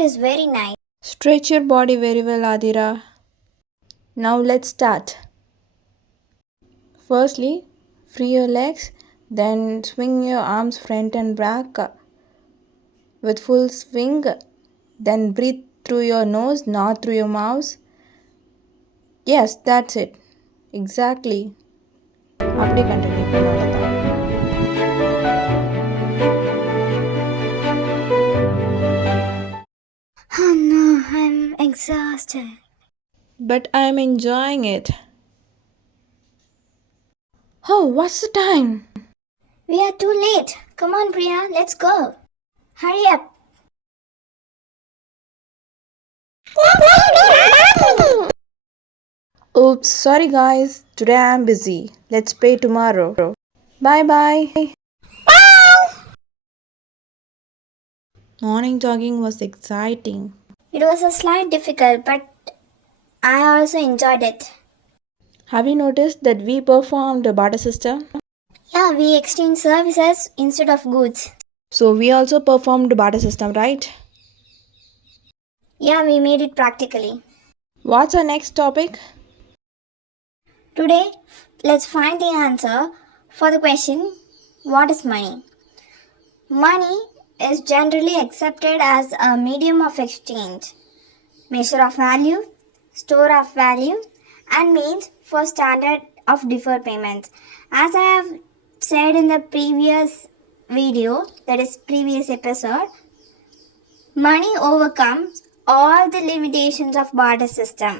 movement is very nice. Stretch your body very well, Athira. Now let's start. Firstly, free your legs, then swing your arms front and back with full swing. Then breathe through your nose, not through your mouth. Yes, that's it. Exactly. அப்படியே continue பண்ண அவ்வளோதான். Oh no, I'm exhausted. But I'm enjoying it. Oh, what's the time? We are too late. Come on, Priya, let's go. Hurry up. Oops, sorry guys. Today I'm busy. Let's pay tomorrow. Bye bye. Morning jogging was exciting. It was a slight difficult, but I also enjoyed it. Have you noticed that we performed the barter system? Yeah, we exchange services instead of goods. So we also performed the barter system, right? Yeah, we made it practically. What's our next topic? Today, let's find the answer for the question, what is money? Money is generally accepted as a medium of exchange, measure of value, store of value, and means for standard of deferred payments. As I have said in the previous video, that is previous episode, money overcomes all the limitations of barter system.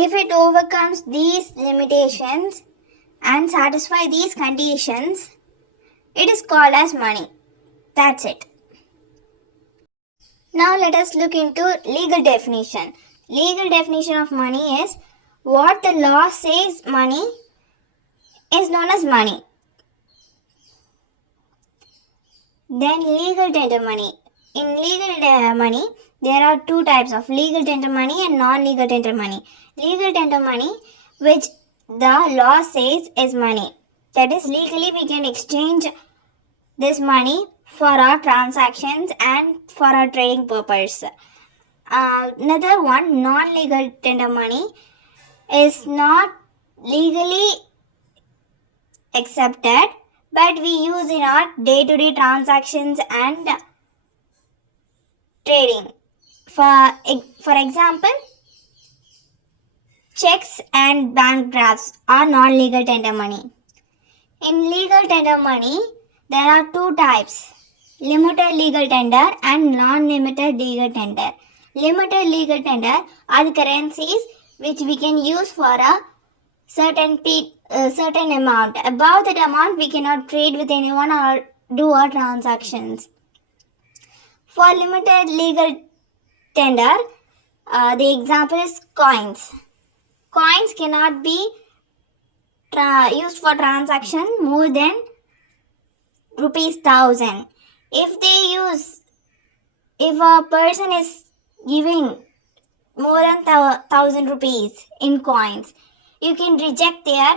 If it overcomes these limitations and satisfy these conditions, it is called as money. That's it. Now let us look into legal definition. Legal definition of money is what the law says money is known as money. Then legal tender money. In legal money, there are two types of legal tender money and non-legal tender money. Legal tender money, which the law says is money. That is, legally we can exchange this money for our transactions and for our trading purpose. Another one, non-legal tender money, is not legally accepted, but we use in our day-to-day transactions and trading. For example, checks and bank drafts are non-legal tender money. In legal tender money, there are two types, limited legal tender and non-limited legal tender. Limited legal tender are the currencies which we can use for a certain amount. Above that amount, we cannot trade with anyone or do our transactions. For limited legal tender, the example is coins. Coins cannot be used for transaction more than ₹1,000. If a person is giving more than ₹1,000 in coins, you can reject their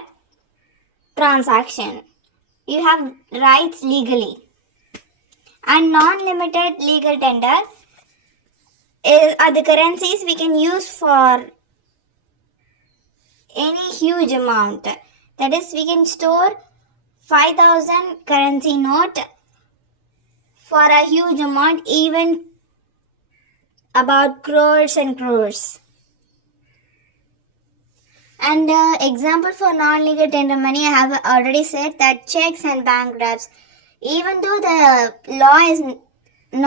transaction. You have rights legally. And non-limited legal tender are the currencies we can use for any huge amount. That is, we can store 5,000 currency note for a huge amount, even about crores and crores. And example for non-legal tender money, I have already said that checks and bank drafts. Even though the law is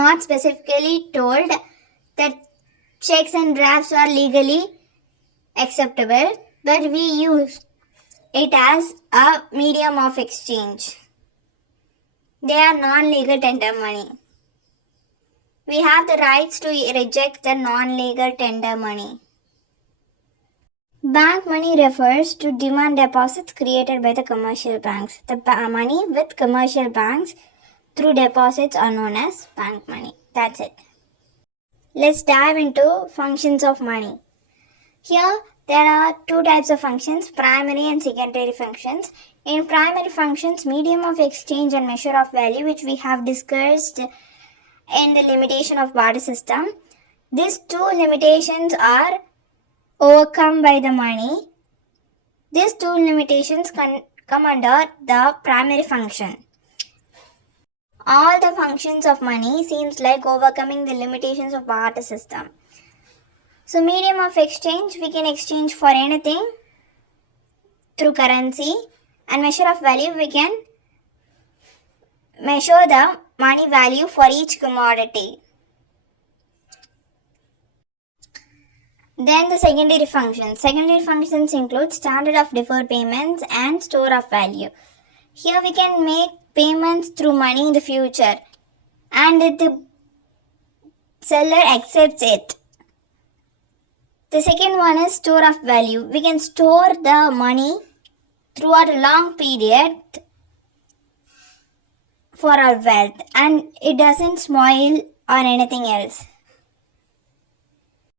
not specifically told that checks and drafts are legally acceptable, but we use it as a medium of exchange. They are non-legal tender money. We have the rights to reject the non-legal tender money. Bank money refers to demand deposits created by the commercial banks. The money with commercial banks through deposits are known as bank money. That's it. Let's dive into functions of money. Here there are two types of functions, primary and secondary functions. In primary functions, medium of exchange and measure of value, which we have discussed in the limitation of barter system, these two limitations are overcome by the money. These two limitations come under the primary function. All the functions of money seems like overcoming the limitations of barter system. So medium of exchange, we can exchange for anything through currency, and measure of value, we can measure the money value for each commodity. Then the secondary functions. Secondary functions include standard of deferred payments and store of value. Here we can make payments through money in the future, and if the seller accepts it. The second one is store of value. We can store the money throughout a long period for our wealth, and it doesn't spoil or anything else.